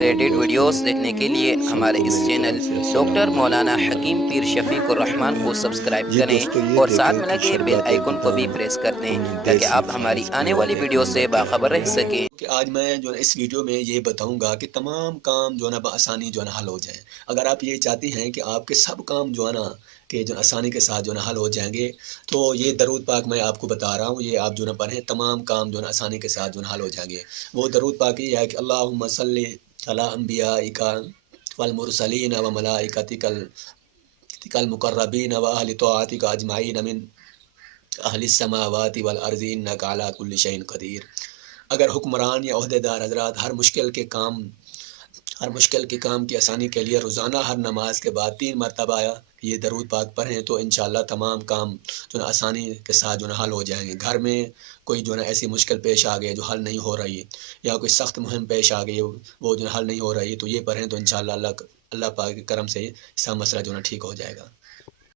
Related videos دیکھنے کے لیے ہمارے اس چینل ڈاکٹر مولانا حکیم پیر شفیق الرحمان کو سبسکرائب کریں اور ساتھ میں لگے بیل آئیکن کو بھی پریس کر دیں تاکہ آپ ہماری آنے والی ویڈیو سے باخبر رہ سکیں۔ کہ آج میں جو ہے اس ویڈیو میں یہ بتاؤں گا کہ تمام کام جو ہے نا بآسانی جو ہے نا حل ہو جائیں۔ اگر آپ یہ چاہتے ہیں کہ آپ کے سب کام جو ہے نا کہ جو آسانی کے ساتھ جو ہے نا حل ہو جائیں گے، تو یہ درود پاک میں آپ کو بتا رہا ہوں، یہ آپ جو ہے نا پڑھیں، تمام کام جو ہے نا آسانی کے ساتھ جو ہے نا حل ہو جائیں گے۔ وہ درود پاک یہ ہے کہ اللہم صلی علی انبیائک والمرسلین وملائکتک المقربین واہل طاعتک اجمعین من اہل السماوات والارض انک علی کل شیء قدیر۔ اگر حکمران یا عہدیدار حضرات ہر مشکل کے کام کی آسانی کے لیے روزانہ ہر نماز کے بعد 3 مرتبہ یہ درود پاک پڑھیں تو انشاءاللہ تمام کام جو ہے آسانی کے ساتھ جو ہے حل ہو جائیں گے۔ گھر میں کوئی جو ہے ایسی مشکل پیش آ گئی جو حل نہیں ہو رہی، یا کوئی سخت مہم پیش آ گئی وہ جو حل نہیں ہو رہی، تو یہ پڑھیں تو انشاءاللہ اللہ پاک کے کرم سے اس کا مسئلہ جو ہے ٹھیک ہو جائے گا۔